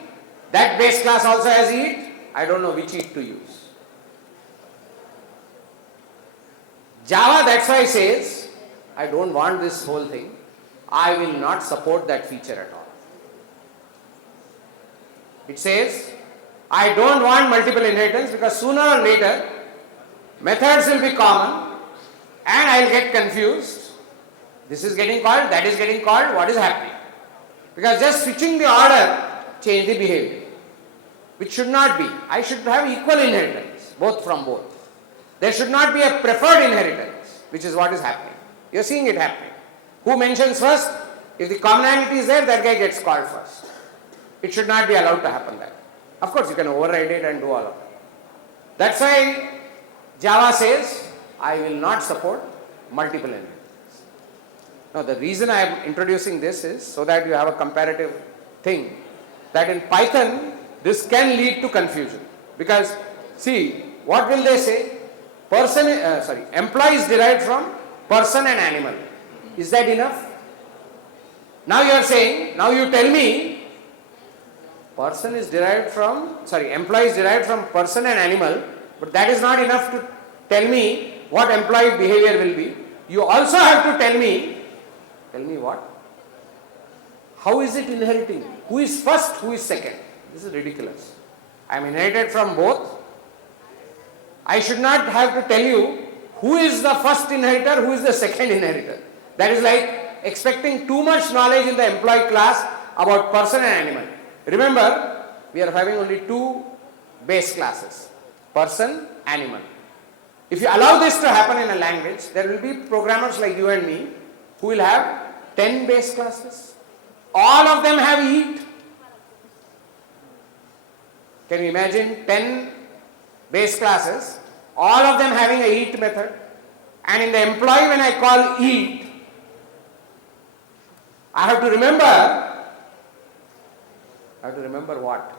that base class also has eat, I don't know which eat to use. Java, that's why says, I don't want this whole thing, I will not support that feature at all. It says, I don't want multiple inheritance because sooner or later, methods will be common and I will get confused. This is getting called, that is getting called, what is happening? Because just switching the order change the behavior, which should not be. I should have equal inheritance, both from both. There should not be a preferred inheritance, which is what is happening. You are seeing it happening. Who mentions first? If the commonality is there, that guy gets called first. It should not be allowed to happen that way. Of course, you can override it and do all of that. That's why Java says, I will not support multiple inheritance. Now, the reason I am introducing this is so that you have a comparative thing, that in Python, this can lead to confusion. Because, see, what will they say? Employee is derived from person and animal. Is that enough? Now you are saying, now you tell me, employee is derived from person and animal, but that is not enough to tell me what employee behavior will be. You also have to tell me what? How is it inheriting? Who is first, who is second? This is ridiculous. I am inherited from both. I should not have to tell you who is the first inheritor, who is the second inheritor. That is like expecting too much knowledge in the employee class about person and animal. Remember, we are having only two base classes, person, animal. If you allow this to happen in a language, there will be programmers like you and me who will have 10 base classes. All of them have eat. Can you imagine 10 base classes, all of them having a eat method, and in the employee when I call eat, I have to remember what?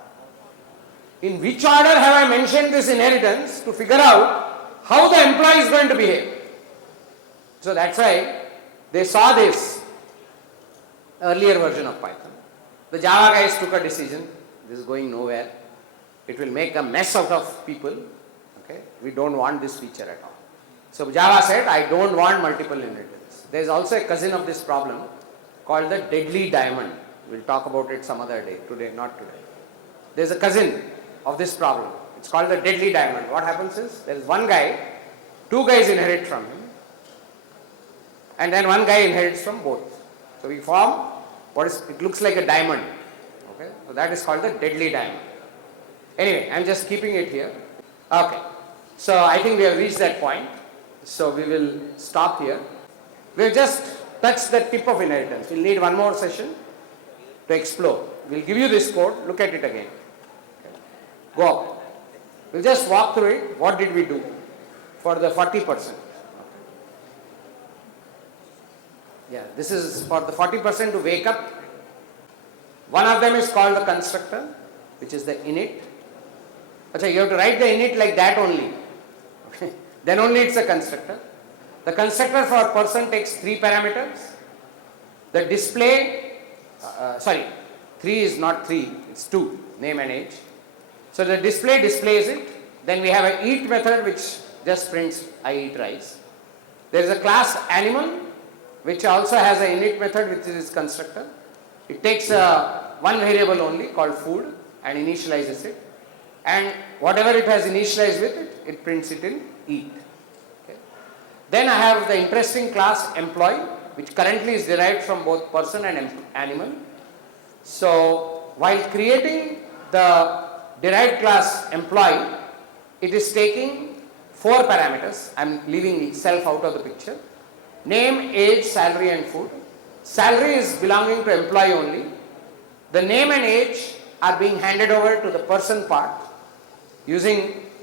In which order have I mentioned this inheritance to figure out how the employee is going to behave. So that's why they saw this earlier version of Python. The Java guys took a decision, this is going nowhere. It will make a mess out of people. Okay? We don't want this feature at all. So Java said, I don't want multiple inheritance. There is also a cousin of this problem called the deadly diamond. We'll talk about it some other day, today, not today. There is a cousin of this problem. It's called the deadly diamond. What happens is, there is one guy, two guys inherit from him, and then one guy inherits from both. So we form it looks like a diamond. Okay? So that is called the deadly diamond. Anyway, I'm just keeping it here. Okay. So I think we have reached that point. So we will stop here. We have just touched the tip of inheritance. We'll need one more session to explore. We'll give you this code. Look at it again. Okay. Go up. We'll just walk through it. What did we do for the 40%? Yeah, this is for the 40% to wake up. One of them is called the constructor, which is the init. You have to write the init like that only. then only it's a constructor. The constructor for person takes 3 parameters. The display, 3 is not 3, it's 2, name and age. So the display displays it. Then we have a eat method which just prints I eat rice. There is a class animal which also has an init method which is its constructor. It takes one variable only called food and initializes it. And whatever it has initialized with it, it prints it in eat. Okay. Then I have the interesting class employee, which currently is derived from both person and animal. So while creating the derived class employee, it is taking 4 parameters. I am leaving self out of the picture. Name, age, salary and food. Salary is belonging to employee only. The name and age are being handed over to the person part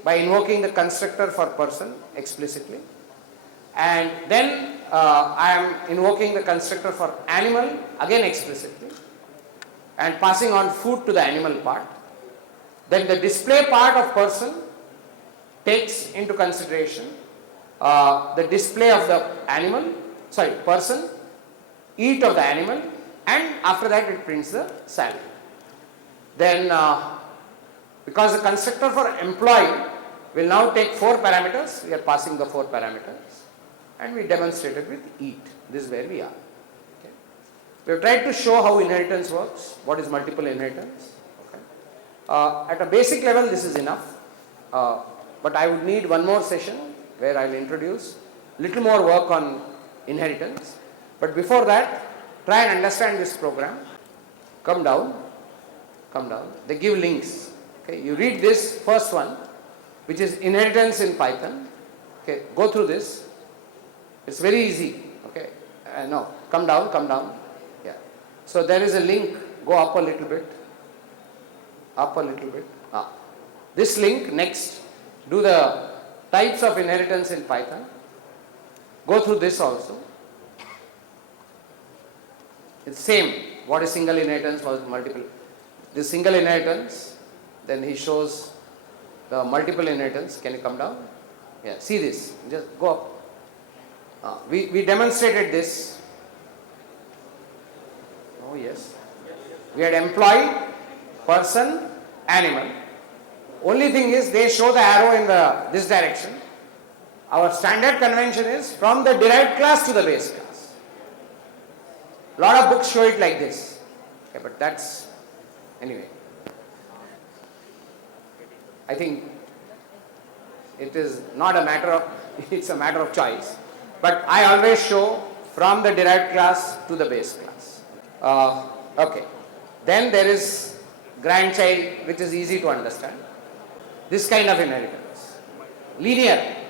by invoking the constructor for person explicitly. And then I am invoking the constructor for animal again explicitly and passing on food to the animal part. Then the display part of person takes into consideration the display of the person, eat of the animal, and after that it prints the salary. Then because the constructor for employee will now take 4 parameters, we are passing the 4 parameters and we demonstrated with eat. This is where we are. Okay. We have tried to show how inheritance works, what is multiple inheritance. Okay. At a basic level this is enough, but I would need one more session where I will introduce little more work on inheritance. But before that, try and understand this program. Come down. They give links. Okay. You read this first one, which is inheritance in Python. Okay. Go through this. It's very easy. Okay. No, come down. Yeah. So there is a link. Go up a little bit. This link next. Do the types of inheritance in Python. Go through this also. It's same. What is single inheritance, what is multiple. This single inheritance, then he shows the multiple inheritance. Can you come down? Yeah, see this. Just go up. We demonstrated this. Oh yes. We had employee, person, animal. Only thing is they show the arrow in this direction. Our standard convention is from the derived class to the base class. A lot of books show it like this. Okay, but that's anyway. I think it is not a matter of, it's a matter of choice. But I always show from the derived class to the base class. Okay. Then there is grandchild, which is easy to understand. This kind of inheritance. Linear.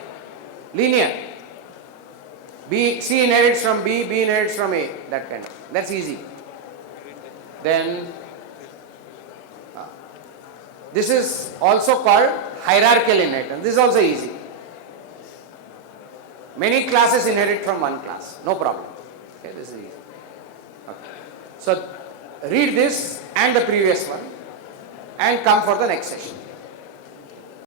C inherits from B inherits from A. That kind of. That's easy. Then this is also called hierarchical inheritance. This is also easy. Many classes inherit from one class. No problem. Okay, this is easy. Okay. So read this and the previous one and come for the next session.